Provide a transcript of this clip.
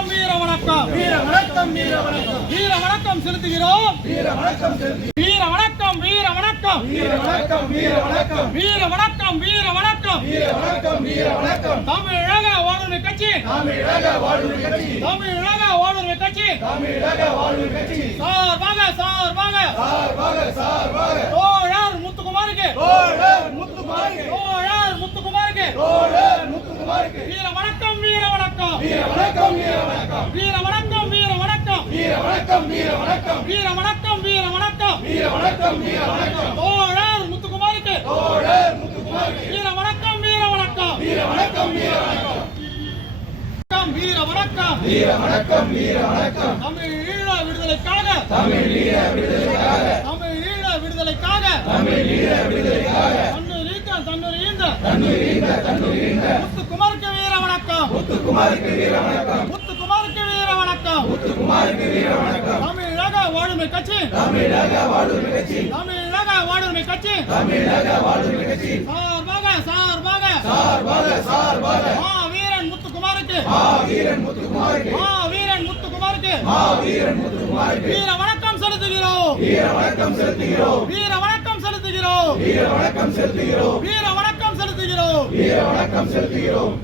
வணக்கம் வீர வணக்கம் வீர வணக்கம் வீர வணக்கம் செலுத்துகிறோம். வீர வணக்கம் வீர வணக்கம் வீர வணக்கம் வீர வணக்கம் வீர வணக்கம் வீர வணக்கம் வீர வணக்கம் வீர வணக்கம் வீர வணக்கம் தமிழக வாழ்வுரிமை கட்சி. தமிழக வாழ்வு கட்சி. தமிழக வாழ்வுரிமை கட்சி. தமிழக வாழ்வு கட்சி. சார்பாக சார்பாக. சார்பாக சார்பாக தோழர் முத்துக்குமாருக்கு தோழர் முத்துக்குமாருக்கு தோழர் முத்துக்குமாருக்கு தோழர் முத்துக்குமாருக்கு வீர வணக்கம் வீர வணக்கம் வீர வணக்கம் வீர வணக்கம். வீர வணக்கம் வீர வணக்கம். வீர வணக்கம் வீர வணக்கம். வீர வணக்கம் வீர வணக்கம். வீர வணக்கம் வீர வணக்கம். தோழர் முத்துக்குமாருக்கு. தோழர் முத்துக்குமாருக்கு. வீர வணக்கம் வீர வணக்கம். வீர வணக்கம் வீர வணக்கம். வீர வணக்கம். வீர வணக்கம் வீர வணக்கம். தமிழ் ஈழ விடுதலைக்காக. தமிழ் ஈழ விடுதலைக்காக. தமிழ் ஈழ விடுதலைக்காக தமிழ் ஈழ விடுதலைக்காக தன்னூர் ஈந்த தன்னூர் ஈந்த தன்னுயிர் ஈந்த தன்னுயிர் ஈந்த முத்துக்குமாருக்கு வீர வணக்கம் முத்துக்குமாருக்கு வீர வணக்கம். முத்துக்குமாருக்கு வீர வணக்கம். முத்துக்குமாருக்கு வீர வணக்கம். தமிழக வாழ்வுரிமை கட்சி. தமிழக வாழ்வு கட்சி. தமிழக வாழ்வுரிமை கட்சி. தமிழக வாழ்வு கட்சி. சார்பாக சார்பாக. சார்பாக சார்பாக. மா வீரன் முத்துக்குமாருக்கு. மா வீரன் முத்துக்குமாருக்கு. வீரன் முத்துக்குமாருக்கு. வீரன் முத்துக்குமாருக்கு. வீர வணக்கம் செலுத்துகிறோம். வீர வணக்கம் செலுத்துகிறோம். வீர வணக்கம் செலுத்துகிறோம். வீர வணக்கம் செலுத்துகிறோம். வீர வணக்கம் செலுத்துகிறோம். வீர வணக்கம் செலுத்துகிறோம்.